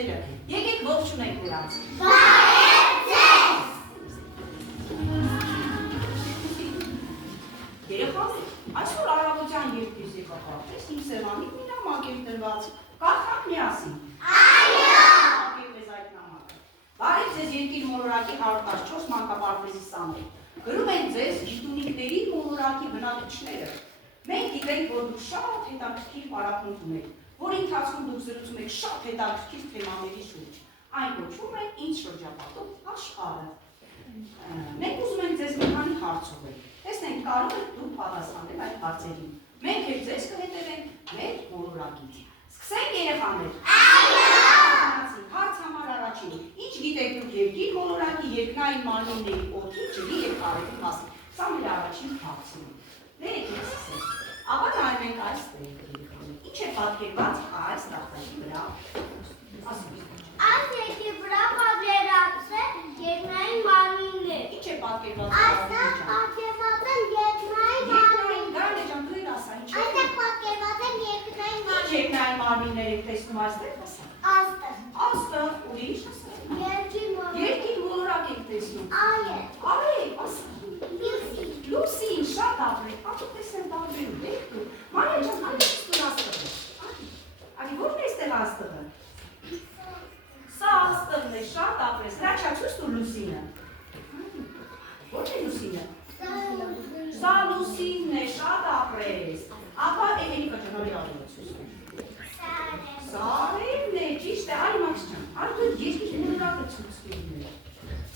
դասախոսները։ Եկեք ողջունենք նրանց։ Երեխաներ, այսօր առավոտյան երբ ես եկա կարծես, իմ սեղանին մի նամակ էր տրված։ Կարդանք միասին։ Ակեք մեզ այդ նամակը։ Բարև ձեզ երկիր մոլորակի 114 մանկապարտեզի սաներ։ Գրում են ձեզ գիտունիքների մոլորակի բնակիչները։ Մենք գիտենք, որ դուք շատ հետաքրքիր պարապմունք ունեք, որի ընթացքում դուք զրուցում եք շատ հետաքրքիր թեմաների շուրջ։ Այն կոչվում է ինձ շրջապատող աշխարհը։ Մենք ուզում ենք ձեզ մի քանի հարց ուղղել։ Տեսնենք, կարող եք դուք պատասխանել այդ հարցերին։ Մենք էլ ձեզ կհետևենք մեր մոլորակից։ Սկսենք երեխաներ։ Հարց համար առաջին։ Ինչ գիտեք դուք երկիր մոլորակի երկնային մարմինների օդի, ջրի և քարերի մասին։ Սա մեր առաջին հարցն է։ Ներեցեք սկսենք։ Ապա նայում ենք այստեղ երեխաներ։ Ինչ է պատկերված այս տախտակի վրա։ Այս երկրի վրա պատկերված է երկնային մարմիններ։ Ինչ է պատկերված։ Այստեղ պատկերված են երկնային մարմիններ։ Գարնե ջան, դու էլ ասա, ինչ է։ Այստեղ պատկերված են երկնային Ինչ երկնային մարմիններ եք տեսնում այստեղ, ասա։ Այստեղ։ Աստղ, ուրիշ ասա։ Երկիր մոլորակ եք տեսնում։ Այ, ասա։ Լուսին, շատ ապրեք, ապա տեսնեմ տարբերում, եք դու։ Մանյա ջան, այդպես դու աստղը։ Անի որն է ստեղ աստղը։ Սա աստղն է, շատ ապրես, հրաչացուց դու լուսինը։ Որն է լուսինը։ Սա լուսինն է, շատ ապրես։ Ապա Էլենիկա ջան, արի արեցուց։ Սարերն է, ճիշտ է, այ Մաքս ջան, այ դու երկիր մոլորակը ցույց տվին։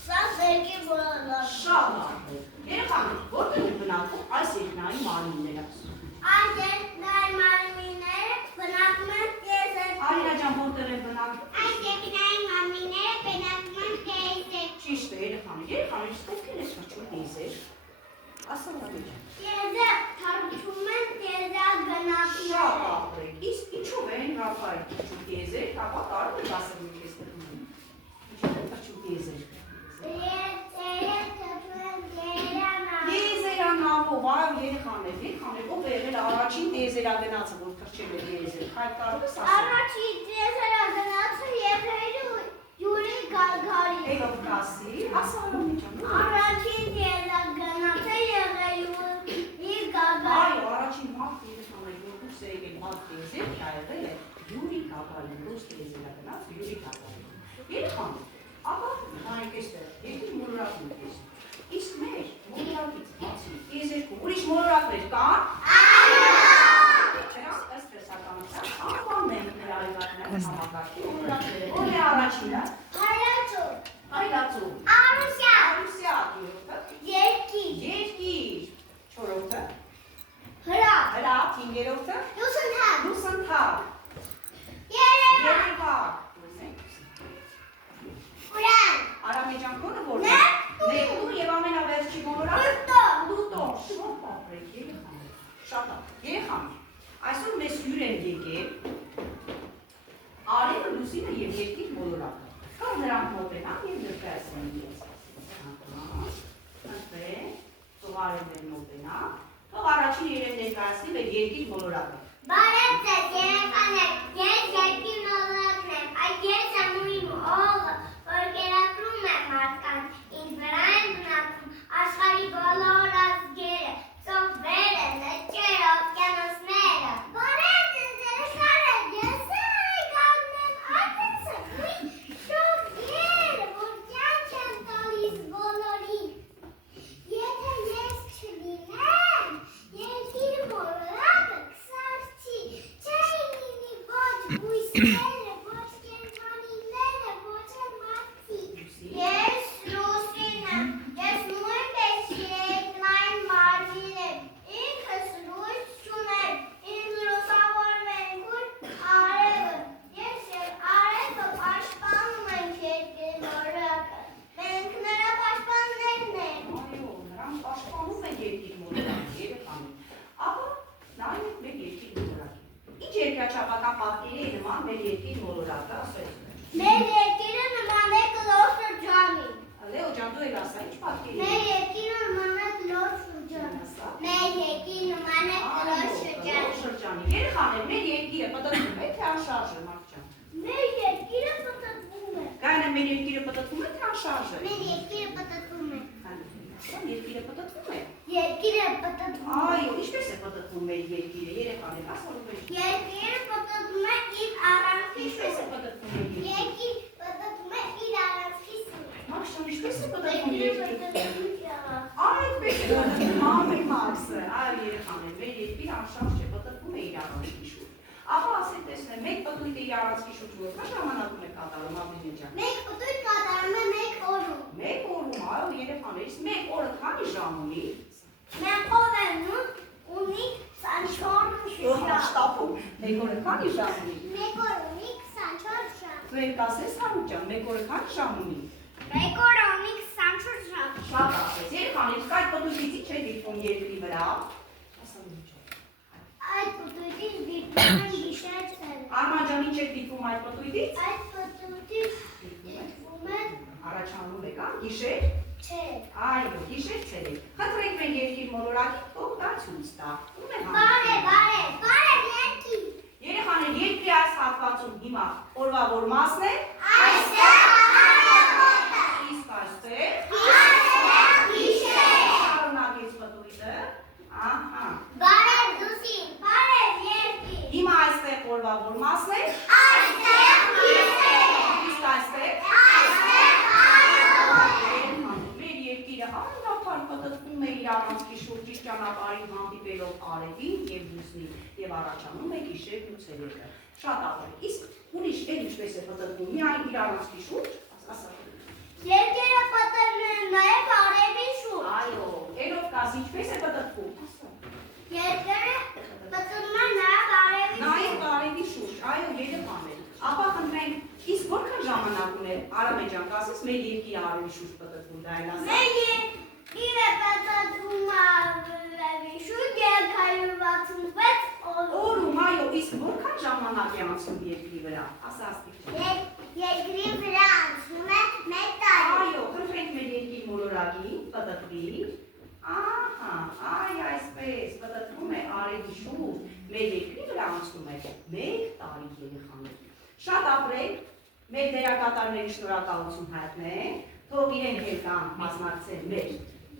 Սա երկիր մոլորակ։ Շատ ապրես։ Երեխաներ, որտեղ են բնակվում այս երկնային մարմինները։ Այս երկնային մարմինները բնակվում են տիեզեր։ Արինա ջան, որտեղ են բնակվում։ Այս երկնային մարմինները բնակվում են տիեզեր։ Ճիշտ է, երեխաներ, ովքեր են խղճում տիեզեր։ Ասա լավ ջան։ Տիեզեր թարգում են տիեզերագնացները։ Շատ ապրեք։ Իսկ ինչով են Ռաֆայել խղճում տիեզեր, ապա կարող եք ասել ինչ ես տվում։ Ինչով են խղճում տիեզեր։ Տիեզերանավով, այո երեխաներ, ով է եղել առաջին տիեզերագնացը, որ թռչել է տիեզեր, հայտ կարող ես ասել։ Առաջին տիեզերագնացը եղել Յուրի Գագարին։ Էլով կասի, ասա լավ ջան։ Առաջին տիեզերագնացը եղել Յուրի Գագարին։ Այո, առաջին մարդ երեխաներ, որ դուրս է եկել մարդ տիեզեր, դա եղել է Յուրի Գագարին, ռուս տիեզերագնաց Յուրի Գագարին։ Երեխաներ, ապա նայեք այստեղ, երկիր մոլորակն է տեսնում։ Իսկ մեր մոլորակից բացի տիեզերքում ուրիշ մոլորակներ կան։ Դրանք ըստ տեսականության անվանեն նրա արևակները համակարգի մոլորակները։ Ո՞ր է առաջինը։ Հայրացու։ Արուսյա։ երրորդը։ Երկիր։ չորրորդը։ Հրապ, հինգերորդը։ Լուսնթակ։ Երևակ։ Արամեջան քոնը որն է։ Նեպտուն և ամենավերջի մոլորակը։ Պլուտոն։ Շատ ապրեք երեխաներ։ Շատ ապրեք երեխաներ։ Այսօր մեզ հյուր են եկել արևը, լուսինը և երկիր մոլորակը։ Կա նրանք մոտենան և ներկայացնեն ես։ Ընտրեք, թող արևներ մոտենան, թող առաջին իրեն ներկայացնի մեր երկիր մոլորակը։ Բարև ձեզ երեխաներ, ես երկիր մոլորակն եմ, այդ ես եմ ու իմ օղը, որ կերակրում է մարդկանց, ինձ վրա են բնակվում աշխարհի բոլոր ազգերը, ծովերը, լճերը, օվկիանոսները։ Բարև ձեզ երեխաներ, ես կանգնեմ այդպես եմ, շոգերը, որ կյանք եմ տալիս բոլորին։ Եթե ես չլինեմ, երկիր մոլորակը կսարսի, չէին լինի ոչ բույսերը, ոչ կենդանիները, ոչ էլ մարդիկ։ Ես լուսին եմ, ես նույնպես երկնային մարմին եմ, ինքս լույս չունեմ, ինձ լուսավորվենք ուր արևը, ես և արևը պաշտպանում ենք երկիր մոլորակը, մենք նրա պաշտպաններն ենք։ Այո, նրանք պաշտպանում են երկիր մոլորակը, երեխաներ։ Ապա նայենք մեր երկիր մոլորակին։ Ինչ երկրաչափական պատկերի է նման մեր երկիր մոլորակը, ասեք։ Մեր երկիրը նման է կլոր շրջանի։ Լեո ջան, դու էլ ասա, ինչ պատկերի է։ Մեր երկիրը նման է կլոր շրջանի։ Մեր երկիրը նման է կլոր շրջանի։ Շրջանի։ Երեխաներ, մեր երկիրը պտտվում է թե անշարժ է, Մարկ ջան։ Մեր երկիրը պտտվում մեր երկիրը պտտվում է, թե անշարժ է։ Մեր երկիրը պտտվում է։ Երկիրը պտտվում է։ Երկիրը պտտվում է։ Այո, ինչպես է պտտվում մեր երկիրը, երեխաներ, ասում եք։ Երկիրը պտտվում է իր առանցքի Ինչպես է պտտվում մեր երկիրը։ Երկիր պտտվում է իր առանցքի Մաքսան, ինչպես է պտտվում Երկիրը երկիրը։ պտտվում է։ Այդպես է պտտվում ամեն Մաքսը, այո երեխաներ, մեր երկիրը անշարժ չէ, պտտվում է իր առանցքի շուրջ։ Ահա ասեք տեսնեմ, մեկ պտույտը իր առանցքի շուրջ որքան ժամանակում է կատարում Աբիլին ջան։ Մեկ պտույտ կատարում է մեկ օրում։ Մեկ օրում, այո երեխաներից, մեկ օրը քանի ժամ ունի։ Մեկ օրը ունի 24 ժամ։ Շտապում, մեկ օրը քանի ժամ ունի։ Մեկ օր ունի 24 ժամ։ Դու եք ասես Հարութ ջան, մեկ օրը քանի ժամ ունի։ Մեկ օր ունի 24 ժամ։ Շատ ասես, երեխաներից կայ պտույտից ի՞նչ է դիտվում երկրի վրա։ Այդ պտույտից դիտվում են գիշերները։ Արման ջան, ինչ է դիտվում այդ պտույտից։ Այդ պտույտից դիտվում են Առաջանում եք, գիշեր։ չէ։ Այո, գիշեր ցերեկ։ Խնդրենք մեր երկիր մոլորակի թող դա ցույց տա։ Ում է Բարև երկիր։ Երեխաներ, երկրի այս հատվածում հիմա օրվա որ մասն է։ Այստեղ առավոտը։ Իսկ այստեղ Գիշեր։ շարունակեց պտույտը։ Ահա։ Բարև դուսին, բարև երկիր։ Հիմա այստեղ օրվա որ մասն է։ Այստեղ գիշեր։ Իսկ այստեղ մեր երկիրը անհապար պտտվում է իր առանցքի շուրջ իր ճանապարհին հանդիպելով արևին եւ լուսնին եւ առաջանում է գիշերն ու ցերեկը։ Շատ ահռ։ Իսկ ուրիշ էլ ինչպես է պտտվում միայն իր առանցքի շուրջ, ասա։ Երկիրը պտտվում է նաև արևի շուրջ։ Այո, ելով կաս ինչպես է պտտվում։ Երկիրը պտտվում է նաև արևի շուրջ։ Նաև արևի շուրջ, այո, երեխաներ։ Ապա խնդրենք, իսկ որքան ժամանակ ունի Արամե ջան, կասես մեր երկիրը արևի շուրջ պտտվում, դա էլ ասա։ Մեր երկիրը պտտվում է արևի շուրջ 366 Օրում, այո, իսկ որքան ժամանակ է անցնում երկրի վրա։ Ասա աստիճ։ Երկրի վրա անցնում է 1 տարի։ Այո, խնդրենք մեր երկիր մոլորակի պտտվի։ Ահա, այ այսպես պտտվում է արևի շուրջ, մեր երկրի վրա անցնում է 1 տարի երեխաներ։ Շատ ապրեք, մեր դերակատարների շնորհակալություն հայտնենք, թող իրենք էլ կան մասնակցել մեր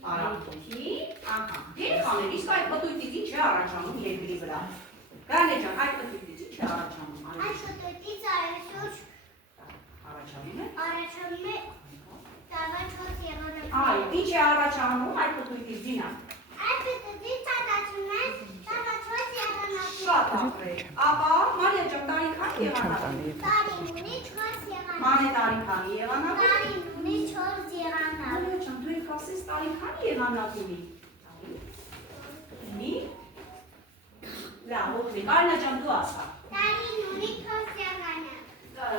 արարքին։ Ահա, երեխաներ, իսկ այդ պտույտից ինչ է առաջանում երկրի վրա։ Գարանե ջան, այդ պտույտից ինչ է առաջանում։ Այդ պտույտից արևի շուրջ Առաջանում է։ առաջանում է տարվա 4 եղանակ։ Այո, ինչ է առաջանում այդ պտույտից դինա։ Այդ պտույտից առաջանում է տարվա 4 եղանակ։ Շատ ապրեք։ Ապա Մարիա ջան, տարին քանի եղանակ։ Տարին ունի 4 եղանակ։ Մանե տարին քանի եղանակ։ Տարին ունի 4 եղանակ։ Մարիա ջան, դու եք ասես տարին քանի եղանակ ունի։ Ունի։ Լավ, օքեյ, Կարինա ջան, դու ասա։ Տարին ունի 4 եղանակ։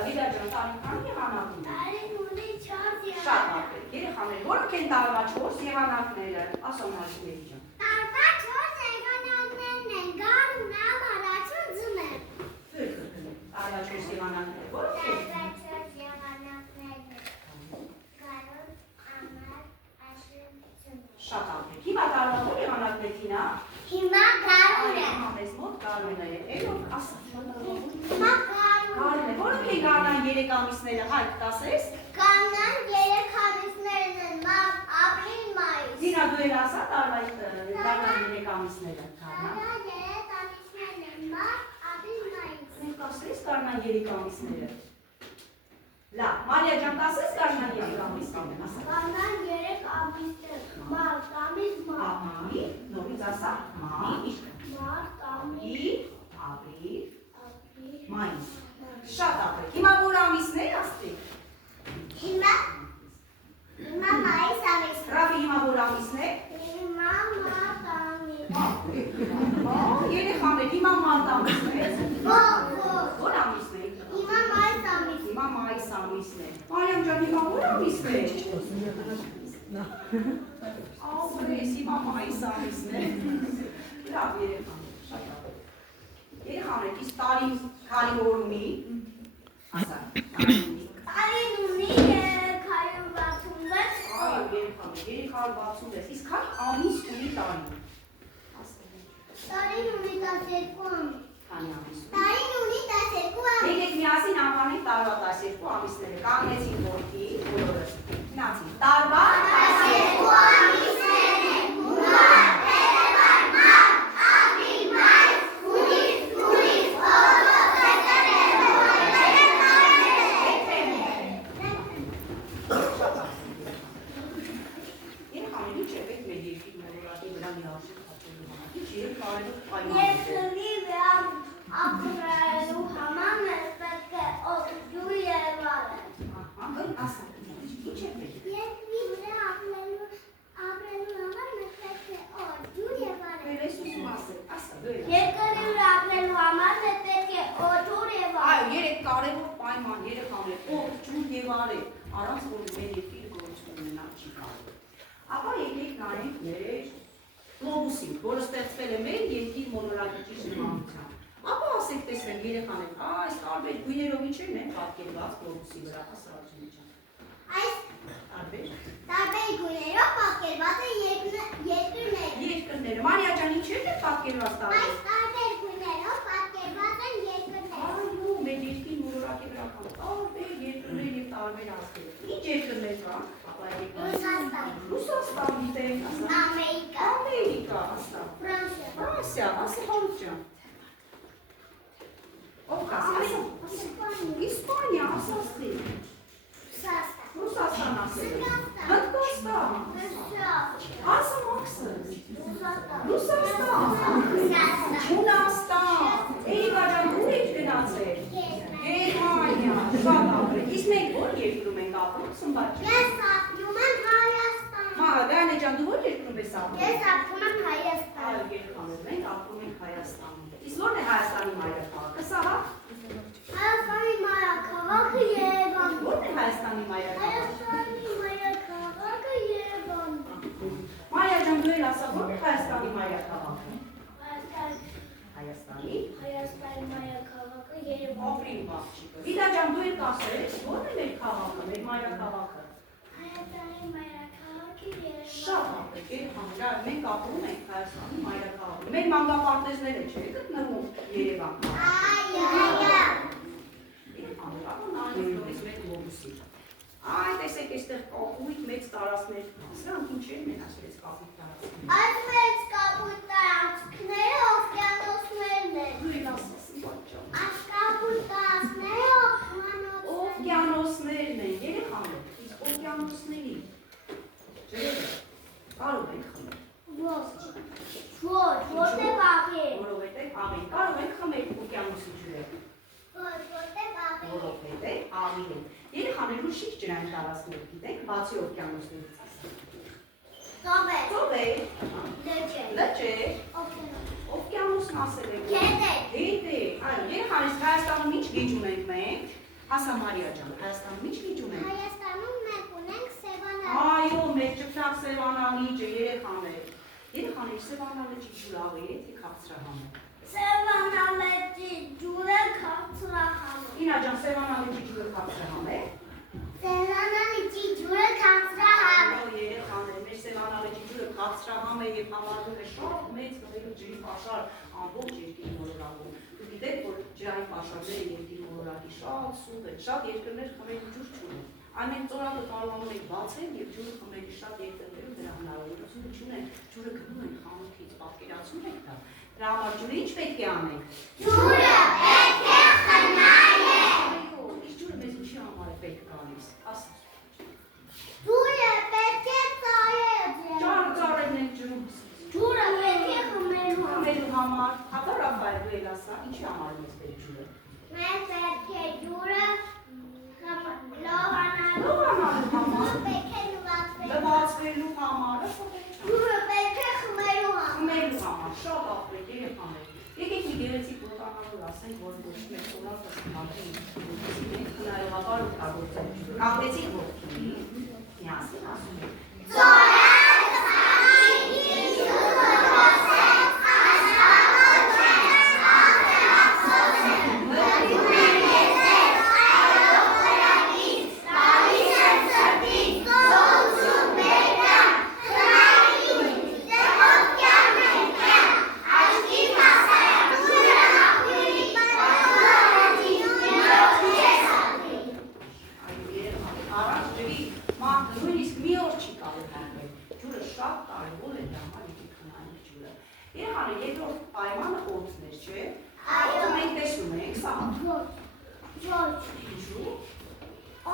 Վիդա ջան, տարին քանի եղանակ ունի։ Տարին ունի 4 Շատ եղանակ։ ապրեք։ Երեխաներ, որոնք են տարվա 4 եղանակները։ Ասա Մարիա ջան։ Տարվա 4 եղանակներն են գարուն, ամառ, աջուն, ձմեռ։ Տարվա 4 եղանակները որոնք են։ Տարվա 4 եղանակներն են գարուն, ամառ, աջուն, ձմեռ։ Շատ ապրեք։ Հիմա տարվա ո՞ր եղանակներն է։ Հիմա գարուն է։ Մեզ մոտ գարուն է։ Էլով ասա։ Հիմա գարուն Գարուն է։ Որոնք են գարնան 3 ամիսները, հայտ կասես։ Կանան 3 ամիսներն են մարտ, ապրիլ, մայիս։ Դինա դու էլ ասա տարվա գարնան 3 ամիսները։ Կանան 3 ամիսներն են մարտ, ապրիլ, մայիս։ Մենք կասես գարնան 3 ամիսները։ Լավ, Մարիա ջան, կասես գարնան 3 ամիսները, ասա։ Կանան 3 ամիսներ, մարտ, ամիս, մայիս։ Ամի, նորից ասա, մայիս, Մարտ, ամիս, ապրիլ, ապրիլ, մայիս։ Շատ ապրեք։ Հիմա որ ամիսներ ասեք։ Հիմա մայիս ամիս։ Ռավի հիմա որ ամիսներ։ Հիմա մարտ ամիս։ Երեխաներ, հիմա մարտ ամիսներ։ Ո՞ր։ Որ ամիսներ։ Հիմա մայիս ամիս։ Հիմա մայիս ամիսն է։ Մարիամ ջան, հիմա որ ամիսն է։ Ապրես, հիմա մայիս ամիսն է։ Լավ երեխաներ, շատ լավ։ Երեխաներ, իսկ տարին քանի օր ունի։ Ասա, տարին ունի։ Տարին ունի 366 Այո, երեխաներ, 366, իսկ քանի ամիս ունի տարին։ Տարին ունի 12 ամիս։ Քանի ամիս։ Տարին ունի 12 ամիս։ Եկեք միասին անվանենք տարվա 12 ամիսները, կանգնեցին ոտքի։ կարևոր պայման է։ Երկրի վրա ապրելու համար պետք է օդ, ջուր եւ այլն։ Ահա, ասա, ինչ է պետք։ Երկրի վրա ապրելու համար պետք է օդ, ջուր եւ այլն։ Ես ուզում ասել, ասա, դու։ Երկրի վրա ապրելու համար պետք է օդ, ջուր եւ Այո, այլն։ երեք կարևոր պայման երեխաներ, օդ, ջուր եւ արև, առանց որ մեր երկիրը գոյություն ունենալ չի կարող։ Ապա եկեք նայենք մեր գլոբուսին, որը ստեղծվել է մեր երկիր մոլորակիչի շրջանությամբ։ Ապա ասենք տեսնենք երեխաներ, այս տարբեր գույներով ինչեր են պատկերված գլոբուսի վրա, ասացին ջան։ Այս տարբեր գույներով պատկերված են երկրները։ Երկրները, Մարիա ջան, ինչեր են պատկերված տարբեր։ Այս տարբեր գույներով պատկերված են երկրները։ Այո, մեր երկրի մոլորակի վրա կան տարբեր երկրներ եւ տարբեր ազգեր։ Ինչ երկրներ կան։ Ռուսաստան, Ռուսաստան, գիտենք, ասա։ Ամերիկա, Ամերիկա, ասա։ Ֆրանսիա, Ֆրանսիա, ասա Հարութ ջան։ Ով կասի, Իսպանիա, ասացի։ Ռուսաստան ասել։ Հնդկաստան։ Ասա Մաքսը։ Ռուսաստան։ Չինաստան։ Էիվա ջան, ուր եք գնացել։ Գերմանիա, շատ ապրել։ Իսկ մենք ո՞ր երկրում ենք ապրում, Սմբաճ։ Ես ապրում եմ Հայաստանում։ Հա, Դիանե ջան, դու ո՞ր երկրում ես ապրում։ Ես ապրում եմ Այո, Հայաստանում։ երկրում մենք ապրում ենք Հայաստանում։ Իսկ ո՞րն է Հայաստանի մայրաքաղաքը, սա հա։ Հայաստանի մայրաքաղաքը Երևան։ Ո՞րն է Հայաստանի մայրաքաղաքը։ Հայաստանի մայրաքաղաքը Երևան։ Մարիա ջան, դու էլ ասա, ո՞րն է Հայաստանի մայրաքաղաքը։ Հայաստանի մայրաքաղաքը Երևան։ Ապրիլ բաղջիկը։ Վիդա ջան, դու էլ կասես, ո՞րն է մեր քաղաքը, մեր մայրաքաղաքը։ Հայաստանի մայրաքաղաքը Երևան։ Շատ ապրեք, երեխաներ, մենք ապրում ենք Հայաստանի մայրաքաղաքում։ Մեր մանկապարտեզները չէ գտնվում Երևան։ Այ տեսեք, այստեղ կապույտ մեծ տարածքներ կան։ Սրանք ինչեր են ասել կապույտ տարածքներ։ Այս մեծ կապույտ տարածքները օվկիանոսներն են։ Դու էլ ասես, բաճա։ Այս կապույտ տարածքները Օվկիանոսներն օվկիանոսներն են։ են, երեխաներ, իսկ օվկիանոսների ջրերը կարող ենք խմել։ Ոչ, որտե բաղի։ Որովհետև աղի կարող ենք խմել օվկիանոսի ջրերը։ Որտե բաղի։ Որովհետև աղի են։ Երեխաներ ուրիշ ջրային տարածքներ գիտենք, բացի օվկիանոսներից։ Ծովեր, լճեր, օվկիանոսն ասել եք։ Գետեր, այո, երեխաներ, Հայաստանում ինչ գիծ ունենք մենք։ Ասա Մարիա ջան, Հայաստանում ինչ գիծ ունենք։ Հայաստանում մենք ունենք Սևանա։ Այո, մեր ճպտակ Սևանա լիճը, երեխաներ։ Երեխաներ, Սևանա լճի ջուրը աղի է, թե քաղցրահամ է։ Սևանա լճի ջուրը քաղցրահամ է։ Ինա ջան, Սևանա լճի ջուրը քաղցրահամ է։ Սևանա լճի ջուրը քաղցրահամ է։ Այո, երեխաներ, մեր Սևանա լճի ջուրը քաղցրահամ է եւ համարվում է շատ մեծ կղերու ջրի պաշար ամբողջ երկրի մոլորակում։ Դուք գիտեք, որ ջրային պաշարները երկրի մոլորակի շատ սուղ են, շատ երկրներ խմելու ջուր չունեն։ Այն ծորակը կարողանում եք բացել եւ ջուրը խմելու շատ երկրներում դրա հնարավորությունը չունեն։ Ջուրը գնում են խանութից, պատկերացնում եք դա։ Դրա համար ջուրը ինչ պետք է անենք։ Ջուրը պետք է խնայենք։ Իսկ ջուրը մեզ ինչի համար է պետք գալիս։ Ասա։ Ջուրը պետք է ծառայել։ Ճարծարեն են ջրում։ Ջուրը պետք է խմելու։ Խմելու համար, հապա Ռաֆայել դու էլ ասա, ինչի համար է մեզ պետք ջուրը։ Մեզ պետք է ջուրը լողանալու Լողանալու համար, պետք է լվացվելու։ լվացվելու համար, Ջուրը պետք է խմելու համար։ խմելու համար, շատ ապրեք երեխաներ։ Եկեք մի գեղեցիկ ոտանալու ասենք, որ ոչ մեկ սորակը սմարդի, մենք հնարավորաբար օգտագործենք ջուրը։ Կապեցիք ոտքի, միասին ասում ենք։ Առանց ջրի մարդը նույնիսկ մի օր չի կարող ապրել։ Ջուրը շատ կարևոր է դա համար եկեք խնայենք ջուրը։ Երեխաներ, երկրորդ պայմանը օդն է, չէ՞։ Օդը մենք տեսնում ենք, սա Ոչ։ ինչու՞։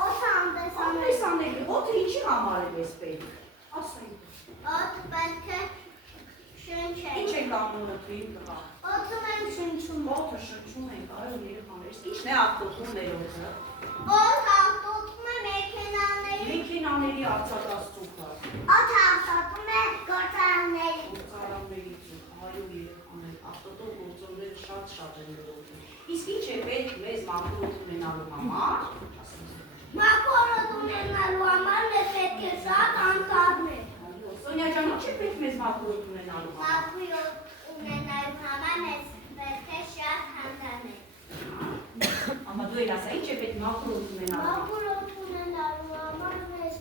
Օդը անտեսանելի։ Անտեսանելի, օդը ինչի համար է դες պետք։ Ասենք։ Օդ պետք է Շնչել։ Ինչ եք անում օդին տղա։ Օդում եմ շնչում։ Օդը շնչում են, այո երեխաներ։ Ինչն է աղտոտում մեր օդը։ Օդ աղտոտում է մեքենաների։ Մեքենաների արձակածուկը։ Օդ աղտոտում է գործարանների։ Գործարանների ծուկ, այո երեխաներ, աղտոտող գործոնները շատ են լրոտում։ Իսկ ինչ է պետք մեզ մաքուր օդ ունենալու համար։ Մաքուր օդ ունենալու համար մեզ պետք է շատ անտառներ։ Սոնյա ջան, ինչ է պետք մեզ մաքուր օդ ունենալու համար։ Մաքուր օդ ունենալու համար մեզ պետք է շատ անտառներ։ Ամա դու էլ ասա, ինչ է պետք մաքուր օդ ունենալու։ Մաքուր օդ ունենալու համար մեզ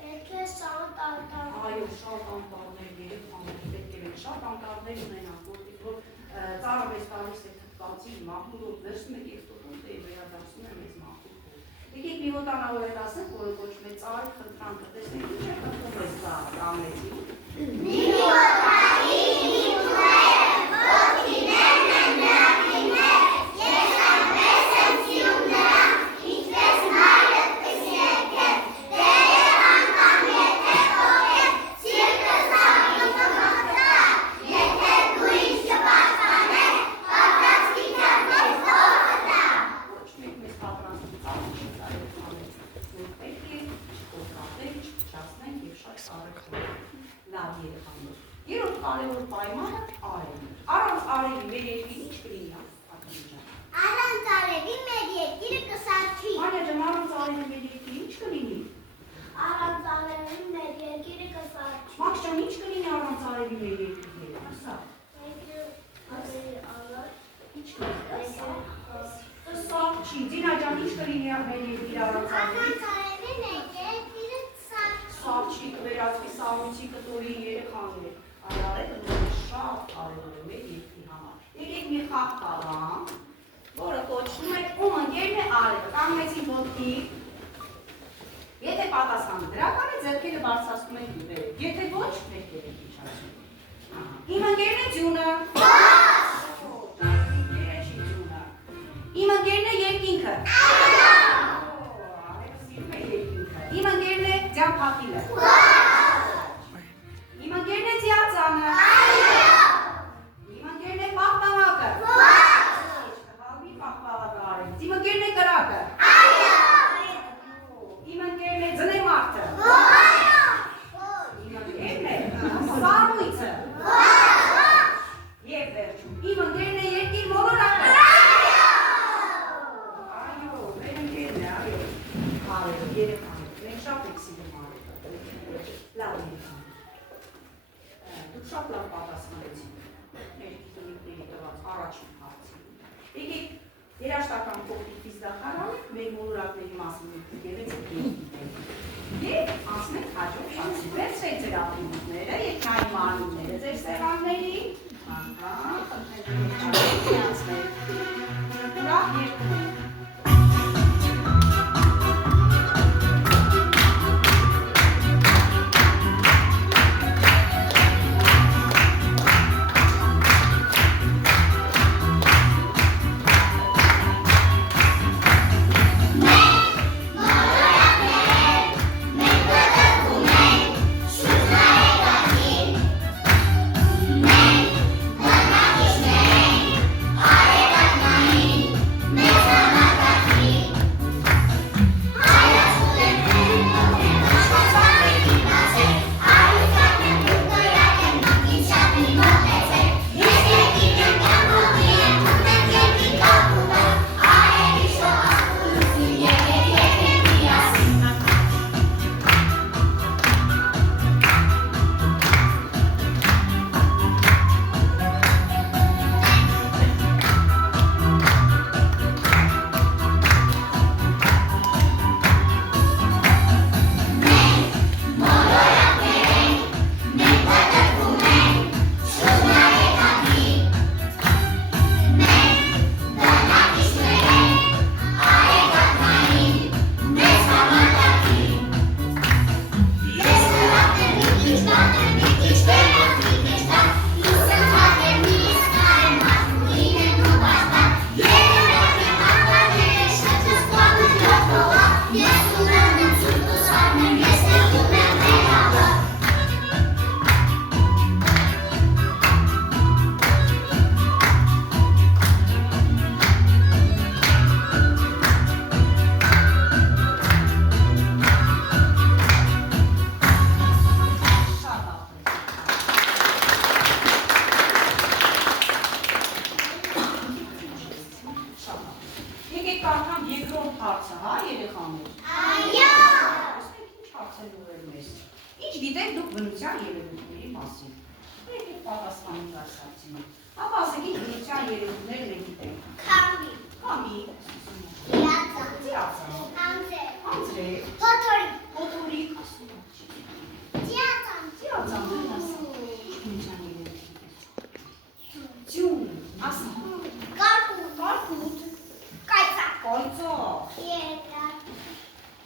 պետք է շատ անտառներ։ Այո, շատ անտառներ երեխաներ, պետք է մենք շատ անտառներ ունենանք, որ ծառը մեզ տալիս է թթվածի, մաքուր օդ վերցնում եք եւ տոտում դե վերադարձնում է մեզ մաքուր օդ։ Եկեք մի հոտանավոր էլ ասենք, որը կոչվում է ծառի խնդրանքը, տեսնենք ինչ է խնդրում այս ծառը, ամեցի։ Մի հոտանի իմ ոտքիներն են նրանքիներ, ես այնպես եմ սիրում նրանք, ինչպես մայրդ կսիրեք, դեր անգամ եթե կողեք, սիրտս ամին կմխտա, եթե դու ինձ չպաշտպանես, պատրաստի ձեռքից ողտա։ Ոչ մեկ մեզ պատրաստի ծառի այո ամեց, մենք պետք է չկոտրատենք, չփչացնենք եւ շատ ծառեր լավ երեխաներ։ Երրորդ կարևոր պայմանը արևն է։ Առանց արևի մեր երկիրը ինչ կլինի, Աթոմի ջան։ Առանց արևի մեր երկիրը կսարքի։ Մանյա ջան, առանց արևի մեր երկիրը ինչ կլինի։ Առանց արևի մեր երկիրը կսարքի։ Մաքս ջան, ինչ կլինի առանց արևի մեր երկիրը, ասա։ Ինչ կլինի։ Կսարքի։ Դինա ջան, ինչ կլինի մեր երկիրը առանց արևի։ Առանց արևի մեր երկիրը կսարքի։ Սարքի կվերածվի սառույցի կտորի երեխաներ։ Այ արևը շատ կարևոր է մեր երկրի համար։ Եկեք մի խաղ տալանք, որը կոչվում է ում ընկերն է արևը։ Կանգնեցին ոտքի։ Եթե պատասխանը դրական է, ձեռքերը բարձրացնում եք վերև։ Եթե ոչ, ներքև եք իջացնում։ Իմ ընկերն է ձյունը։ Իմ ընկերն է երկինքը։ Իմ ընկերն է ձյամփաթիլը։ Իմ ընկերն է ձիածանը։ Իմ ընկերն է պաղպաղակը։ Մի պաղպաղակը արեց։ Իմ ընկերն է կրակը։ Իմ ընկերն է ձնեմարդը։ Իմ ընկերն է սառույցը։ Եվ վերջում, իմ ընկերն է երկիր մոլորակը։ Այո, մեր ընկերն է, այո։ Արևը, երեխաներ, մենք շատ եք սիրում արևը։ Լավ երեխաներ։ Դուք շատ լավ պատասխանեցիք մեր քիմիկների տված առաջին հարցին։ Եկեք երաշտական փոքրիկ դիզդախարան մեր մոլորակների մասին գեղեցիկ գիտենք։ Եվ անցնենք հաջորդ հարցին։ Վերցրեք ձեր ապրանքները, երկայն մանիները ձեր սեղանների։ Ահա, խնդրեմ անցնենք։ Ուրախ երկու։ Մենք երեխաներ։ Այո։ Տեսեք ինչ հարց են ուղղել մեզ։ Ինչ գիտեք դուք բնության երևույթների մասին։ Եկեք պատասխանենք այս հարցին։ Ապա ասեք ինչ բնության երևույթներ մենք գիտենք։ Քամի։ Քամի, Տիացան։ ծիածան, Անձրև։ անձրև, Փոթորիկ։ փոթորիկ, Տիացան։ ծիածան, բնության երևույթներ։ Ձյուն, ասա, Կարկուտ։ կարկուտ, Կայծակ։ կայծակ, Երկար։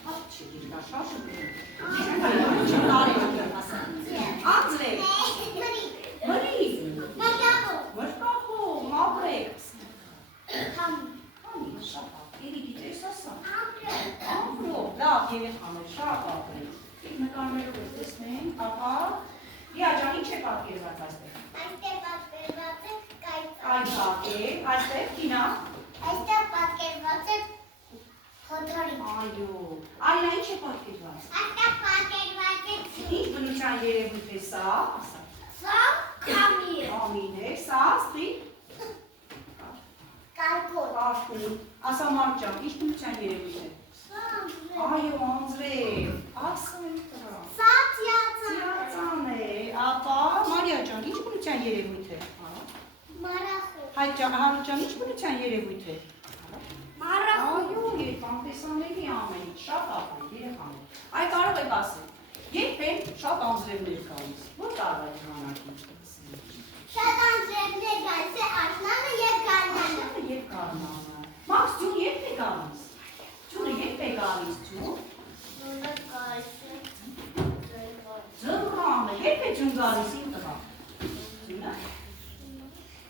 հատ չի երկաշաշը անձրև, Մրիկ։ մրիկ, Մագաղո։ մրկախո, մավրեք, Քամի։ քամի, շապատ, երի գիտես ասա, Ամպրել։ ամպրով, լավ երեխաներ, շապատ են, իք նկարներով ես տեսնենք, ապա, Լիա ջան, ինչ է պատկերված այստեղ, Այստեղ պատկերված է կայծակ։ կայծակ է, այստեղ կինա, Այստեղ պատկերված է փոթորիկ։ այո, այլա ինչ է պատկերված, Այստեղ պատկերված է ինչ բնության երևույթ է սա, ասա, Սա քամի է։ ամին է, սա ստի, Կարկուտ։ Արկուն, ասա մարդ ջան, ինչ բնության երևույթ է, Սա ամպրել։ այո, անձրև, ասա է տրա, Սա տիացան։ ծիածան է, ապա, Մարիա ջան, ինչ բնության երևույթ է, Մարախու։ Հայտ ջան, Հարութ ջան, ինչ բնության երևույթ է, Մարախու։ այո, անտեսանելի ամեն ինչ, շատ ապրել, երեխաներ, այ կարող եք ասել, երբ են շատ անձրևներ գալիս, որ կարող եք ժամանակին, Շատ անձրևներ գալիս է աշնանը և գարնանը։ Երբ գարնանը, Մաքս ջուն երբ է գալիս, ջունը երբ է գալիս ջուն, Ջունը գալիս է ձմռանը, երբ է ջուն գալիս իմ տղա, ջունը,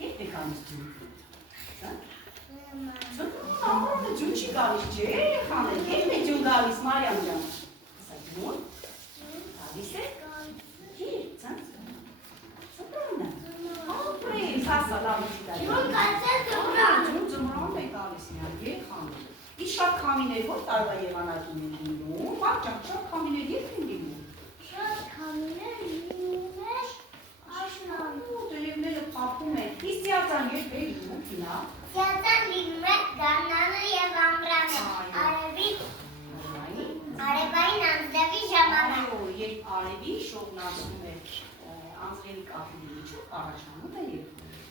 երբ է գալիս ջուն, ձմռանը ջուն չի գալիս չէ, երեխաներ, երբ է ջուն գալիս Մարիամ ջան, ասա ջուն, գալիս է, երբ, ձմռանը, ապրես, ասա լավ չի գալիս, Ջուն գալիս է ձմռան։ ջուն ձմռան է գալիս միան, երեխաներ, Իսկ շատ քամիներ որ տարվա եղանակին են լինում, բաղջան շատ քամիներ երբ են լինում, Շատ քամիներ լինում է աշնանը։ Տելևները փակում են, իսկ ծիածան երբ է լինում, կինա, Տիածան լինում է գարնանը և ամռանը, արևային անձրևի ժամանակ։ այո, երբ արևի շողնացնում է անձրևի կապի միջով, առաջանում է երբ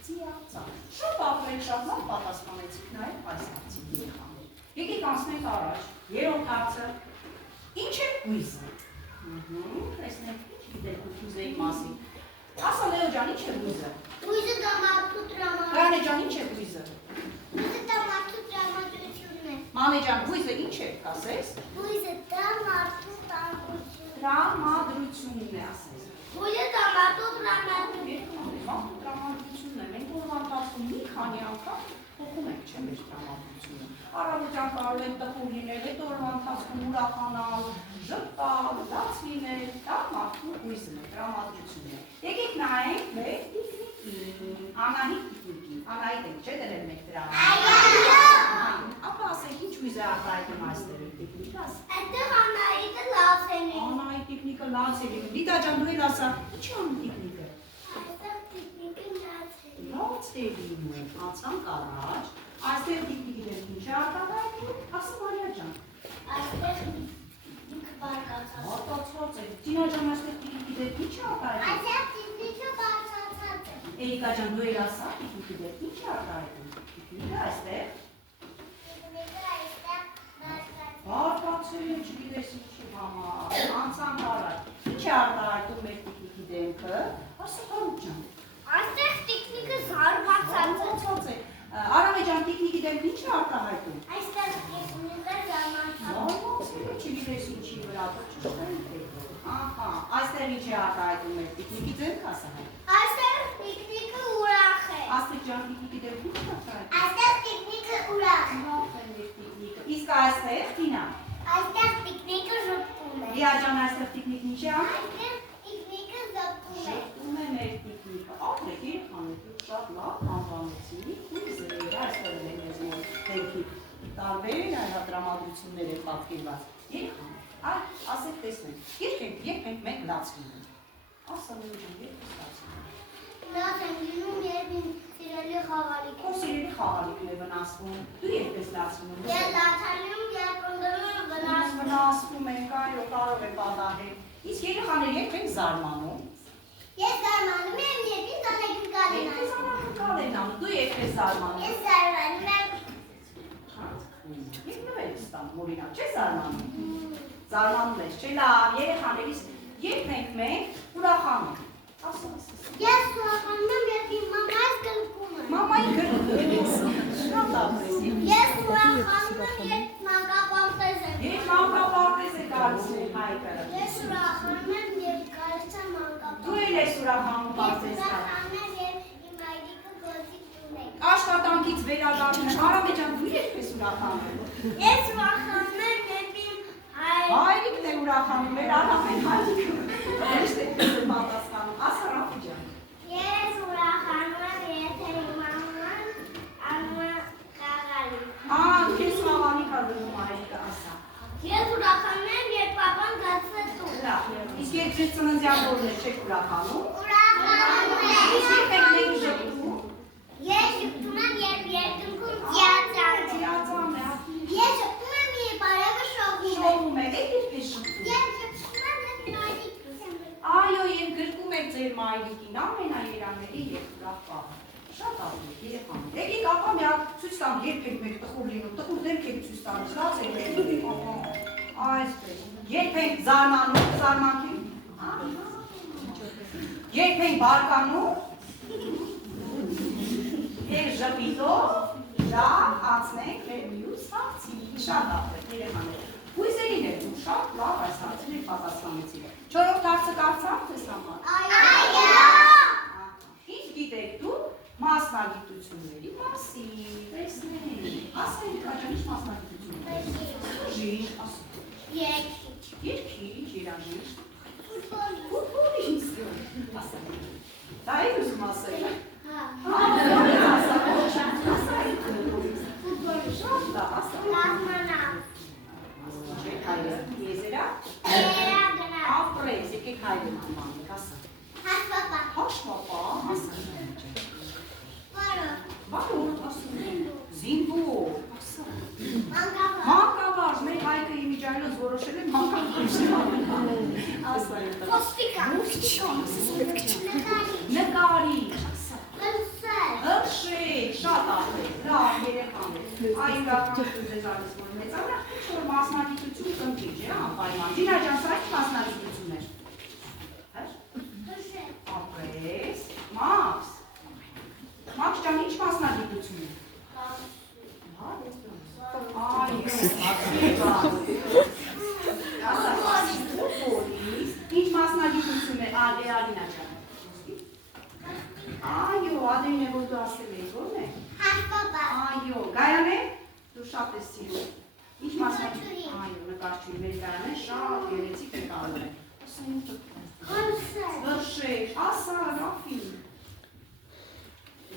ծիածան, շատ ապրել շատ լավ պատասխանեցիք նաև այս հարցին երեխաներ, եկեք անցնենք առաջ, երրորդ հարցը, ինչ է հույզը, տեսնենք ինչ գիտեք հույզերի մասին, ասա Լեո ջան, ինչ է հույզը, Հույզը դա մարդու տրամադրությունն Կանե ջան, ինչ է հույզը, Հույզը դա մարդու տրամադրությունն է։ Մանե ջան, հույզը ինչ է, կասես, Հույզը դա մարդու տրամադրությունն է։ տրամադրությունն է ասես, Հույզը դա մարդու տրամադրությունն է։ Մարդու տրամադրությունն է, մենք օրվա ընթացքում մի քանի անգամ փոխում ենք չէ մեր տրամադրությունը, առավոտյան կարող ենք տխուր լինել, հետո օրվա ընթացքում ուրախանալ, ժպտալ, լաց լինել, դա մարդու հույզն է, տրամադրությունն է, եկեք նայենք մեր տիկնիկին, Անահիտ տիկնիկին, Անահիտ ենք չէ դրել մենք դրա ապա ասենք ինչ հույզ է արտահայտում այստեղ տիկնիկը, ասա Այդտեղ Անահիտը լաց է լինում։ Անահիտ տիկնիկը լաց է լինում, Դիտա ջան դու էլ ասա, ինչ է անում տիկնիկը, Այստեղ տիկնիկը լաց է լինում։ լաց է լինում, անցանք առաջ, այստեղ տիկնիկի դեմ ինչ է արտահայտում, ասա Մարիա ջան, Այստեղ ինքը բարկացած է։ արտացած է, Տինա ջան այստեղ տիկնիկի դեմ ինչ է արտահայտում, Այստեղ տիկնիկը բարկացած է։ Էրիկա ջան դու էլ ասա, տիկնիկի դեմ ինչ է արտահայտում, տիկնիկը այստեղ Տիկնիկը այստեղ բարկացած է։ բարկացել է, չգիտես ինչի համար, անցանք առաջ, ինչ է արտահայտում մեր տիկնիկի դեմքը, ասա Հարութ ջան, Այստեղ տիկնիկը զարմացած է։ Արտացած է, Արամե ջան տիկնիկի դեմ ինչ է արտահայտում, Այստեղ տիկնիկը զարմացած է։ Զարմացել է, չգիտես ինչի վրա, ահա, այստեղ ինչ է արտահայտում մեր տիկնիկի դեմքը, ասա հայ, Այստեղ տիկնիկը ուրախ է։ Աստղ ջան տիկնիկի դեմ ինչ է արտահայտում, Այստեղ տիկնիկը ուրախ է։ ուրախ է մեր տիկնիկը, իսկ այստեղ Տինա, Այստեղ տիկնիկը ժպտում է։ Լիա ջան այստեղ տիկնիկն ինչ է անում, Այստեղ տիկնիկը զպտում է։ Շեշտում է մեր տիկնիկը, ապրեք երեխաներ, դուք շատ լավ անվանեցիք, հույզեր, այսօր են մեզ մոտ դեպքի տարբեր տրամադրություններ են պատկերված, երեխաներ, ասեք տեսնենք, երբ ենք մենք լաց լինում, ասա Լեո ջան, երբ ես լաց լինում, Լաց են լինում, երբ ինձ սիրելի խաղալիք Քո սիրելի խաղալիքն է վնասվում։ Դու երբես լացնում ես։ Ես լացանում, երբ ընդդնում վնասվում։ Վնասվում եք, այո, կարող է պատահել։ Իսկ երեխաները երբ եք զարմանում։ Ես զարմանում եմ, երբ ինձ անակնկալ են Երբես անակնկալ են անում, դու երբես զարմանում։ Ես զարմանում եմ։ Եվ նվեր ես ստանում, օրինակ, չես զարմանում։ Զարմանում ես, չէ՞ լավ, երեխաներից երբ ենք մենք ուրախանում։ Ես ուրախանում եմ, երբ իմ մամայից գրկում եմ։ Մամայի գրկում ես։ Շատ ապրես։ Ես ուրախանում եմ, երբ մանկապարտեզ եմ։ Երբ մանկապարտեզ է գալիս Հայկը։ Ես ուրախանում եմ, երբ գալիս է մանկապարտեզ։ Դու էլ ես ուրախանում Ես պարտեզ կա։ ուրախանում եմ, երբ իմ այդիկը գործի տուն է։ Աշխատանքից վերադառնում եմ, Արամե ջան, դու երբես ուրախանում։ Ես ուրախանում եմ, երբ իմ Հայրիկն է ուրախանում, մեր Արամեն հայրիկը։ Միշտ է պատասխանում, ասա Ռաֆի ջան։ Ես ուրախանում եմ, եթե իմ մաման անում է խաղալիք։ Քեզ խաղալիք ա դնում հայրիկը, ասա։ Ես ուրախանում եմ, երբ պապան գացել է տուն։ Լավ, իսկ երբ ձեր ծննդյան օրն է, չեք ուրախանում։ Ուրախանում Իսկ երբ եմ։ եք մենք ժպտում։ Ես շփվում եմ, երբ երկնքում ծիածան է։ Ծիածան է։ Ես շփվում եմ, երբ արևը շողում է։ Շողում եք, երբ եք շփվում։ Ես շփվում եմ, երբ նայդիկս եմ։ Այո, եւ գրկում եք ձեր մայրիկին, ամենաերանելի եւ ուրախ պահը։ Շատ աղմուկ երեխան։ Եկեք ապա մի հատ ցույց տամ, երբ եք մեկ տխուր լինում, տխուր դեմք եք ցույց տալիս, լաց եք։ Այսպես։ Երբ եք զարմանում, զարմանքին։ Երբ եք բարկանում, եւ ժպիտով լավ անցնենք մեր մյուս հարցին։ Շատ աղմուկ երեխաներ։ Հույզերին եք դու շատ լավ այս հարցին պատասխանեցիք։ Չորրորդ հարցը կարծաք ձեզ համար։ Այո։ Ինչ գիտեք դու մասնագիտությունների մասին։ Տեսնենք։ Ասենք աջան ինչ մասնագիտություններ։ Ժիշտ, ասա։ Երկիչ։ Երկիչ, երաժիշտ։ Ֆուտբոլիստ։ Ֆուտբոլիստ։ Ասա։ Դա է ուզում ասել։ Հա։ Ասա, ասա։ Ֆուտբոլիստ, շատ լավ, ասա։ Լազմանալ։ Չեք հայրը, եզերա։ Երագնալ։ Ապրես, եկեք հայրը մանեք, ասա։ Հաշվապա։ Հաշվապա, ասա։ Վարորդ։ Վարորդ, ասում։ Զինվոր, ասա։ Մանկավար։ Մանկավար, մեր Հայկը Իմիջայլոց որոշել է մանկավար։ Ասա։ Ոստիկան։ Նկարիչ, ասա։ Հրսել։ Հրշեջ, շատ ապրես, լավ երեխաներ։ Այ իրական ձեզ արես որ մեծանա, ինչ-որ մասնագիտություն կընտրի, չէ՞, անպայման։ Դինա ջան, սա ինչ մասնագիտություն էր։ Հրսել։ Ապրես, Մաքս։ Մաքս ջան, ինչ մասնագիտություն է։ Ինչ մասնագիտություն է, Ալինա ջան։ Այո, Ադրին է, որ դու ասել էի, ո՞րն է։ Հաշվապա։ Այո, Գայան է, դու շատ ես սիրում։ Ինչ մասնագիտություն։ Այո, նկարչուհի, մեր Գայանն է շատ գեղեցիկ նկարում է։ Հրսել։ Հրշեջ, ասա, Ռաֆի։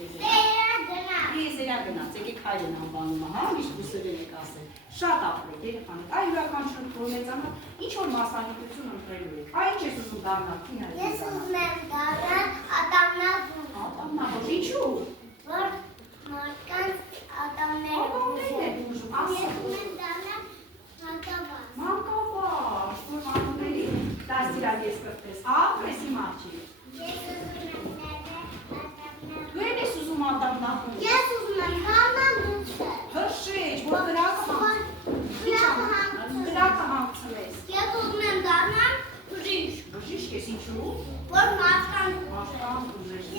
Երագնալ։ Եզերա գնաց, եկեք հայրն անվանում, հա, միշտ բուսերեն եք ասել։ Շատ ապրեք, երեխաներ, այ յուրաքանչյուր որ մեծանա, ինչ որ մասնագիտություն ընտրելու եք։ Այ ինչ ես ուզում դառնալ, Թինա։ Ես ուզում եմ դառնալ ատամնաբույժ։ Ատամնաբույժ, ինչու՞։ Որ մարդկանց ատամները բուժում։ Ես ուզում եմ դառնալ մանկավար։ Մանկավար, որ մարդուների դաստիարակ ես կրտես, ապրես իմ աղջիկ։ Ես ուզում եմ դառնալ ատամնաբույժ։ Դու էլ ես ուզում ատամնաբույժ։ Ես ուզում եմ դառնալ դուստր։ Հրշեջ, որ գրակը հանգցնես։ Ես ուզում եմ դառնալ բժիշկ։ Բժիշկ ես ինչու։ Որ մարդկանց Մարդկանց բուժես։ Ես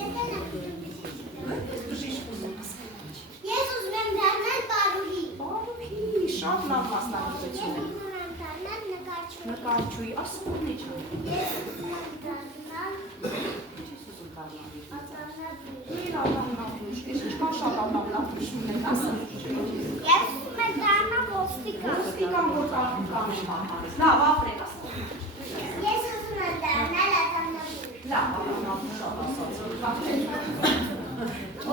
բժիշկ ուզում։ Ես ուզում եմ դառնալ պարուհի։ Բարուհի, շատ լավ մասնագիտություն է։ Ուզում եմ դառնալ նկարչուհի։ Նկարչուհի, ասում ունի ջան։ Ես ուզում եմ դառնալ Ինչ ես ուզում դառնալ։ ատամնաբույժ։ Դու էլ ատամնաբույժ, ես ինչքան շատ ատամնաբույժ ունեմ, ասա։ Ես ուզում եմ դառնալ ոստիկան։ Ոստիկան որ կանеш մահանես։ Լավ, ապրեք ասա։ Ես ուզում եմ դառնալ ատամնաբույժ։ Լավ, ատամնաբույժ շատ ասած։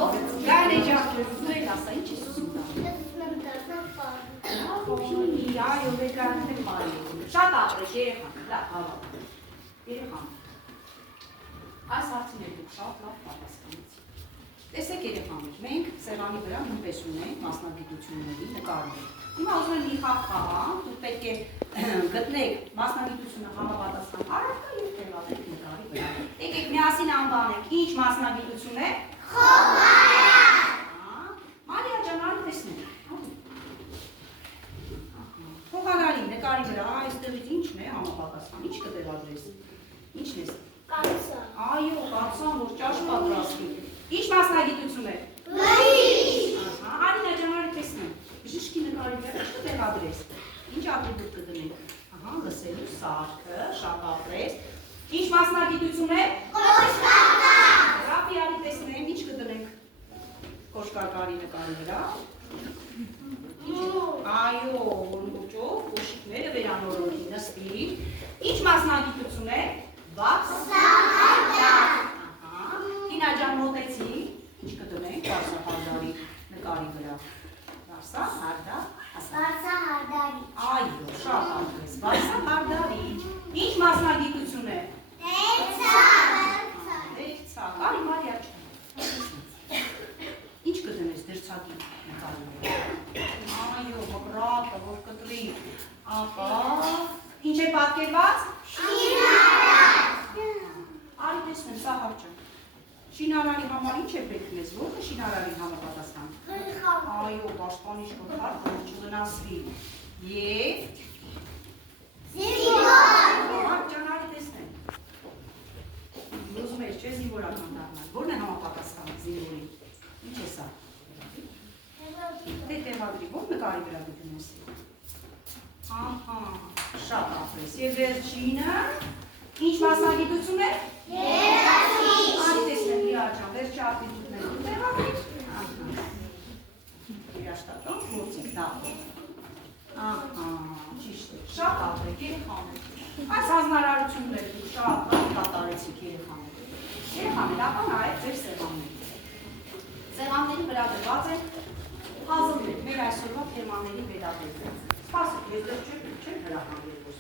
Ո՞վ գան էջակ, դու էլ ասա, ինչ ես ուզում դառնալ։ Ես ուզում եմ դառնալ պարուհի։ Բարուհի, այո, վեգանն էլ բարի։ Շատ ապրեք երեխան, լավ, հավաք։ Երեխան։ Այս հարցին եք դուք շատ լավ պատասխանեցիք։ Տեսեք երեխաներ, մենք սեղանի վրա նույնպես ունենք մասնագիտությունների նկարներ։ Հիմա ուզում եմ մի խաղ խաղանք, դուք պետք է գտնեք մասնագիտությունը համապատասխան առարկա և տեղադրեք նկարի վրա։ Եկեք միասին անվանենք, ինչ մասնագիտություն է։ Մարիա ջան, արի տեսնենք։ Խոհարարի նկարի վրա այստեղից ինչն է համապատասխան, ինչ կտեղադրես։ Ինչն ես։ Կացա։ Այո, կացան, որ ճաշ պատրաստի։ Ինչ մասնագիտություն է։ Արինա ջան, արի տեսնենք։ Բժիշկի նկարի վրա ինչ կտեղադրես։ Ինչ ատրիբուտ կդնենք։ Լսելու սարքը, շապապրես։ Ինչ մասնագիտություն է։ Կոշկարկար։ Ռապի արի տեսնենք, ինչ կդնենք կոշկարկարի նկարի վրա։ Այո, մուճով, կոշիկները վերանորոգի, նստի։ Ինչ մասնագիտություն է։ Վարսահարդար։ Կինա ջան, մոտեցի, ինչ կդնենք վարսահարդարի նկարի վրա։ Վարսահարդար։ Վարսահարդարի։ Այո, շատ անգես, վարսահարդարի։ Ինչ մասնագիտություն է։ Դերցակ, արի Մարիա ջան։ Ինչ կդնես դերցակի նկարի վրա։ Այո, մկրատը, որ կտրի, ապա, ինչ է պատկերված։ Արի տեսնեմ, սա հարճը։ Շինարարի համար ինչ է պետք մեզ, որը շինարարի համապատասխան։ Այո, պաշտպանիչ կոթար, որ չվնասվի։ Եվ զինվոր։ Ջան, արի տեսնեմ։ Ուզում ես, չէ, զինվորական դառնալ։ Որն է համապատասխան զինվորի։ Ինչ է սա։ Դե տեղադրի, ո՞ր նկարի վրա գտնում ես։ Ահա, շատ ապրես։ Եվ վերջինը, ինչ մասնագիտություն է։ Արի տեսնեմ, Լիա ջան, վերջի ապրիդուտները ու տեղադրի։ Երաշտական գործիք դաղ։ Ահա, ճիշտ է, շատ ապրեք, երեխաներ։ Այս հանձնարարությունները դուք շատ լավ կատարեցիք երեխաներ։ Երեխաներ, ապա նայեք ձեր սեղանները։ Սեղանների վրա դրված են puzzle-ներ, մեր այսօրվա թեմաների վերաբերյալ։ Սպասեք, ես դեռ չեմ հրահանգել, որ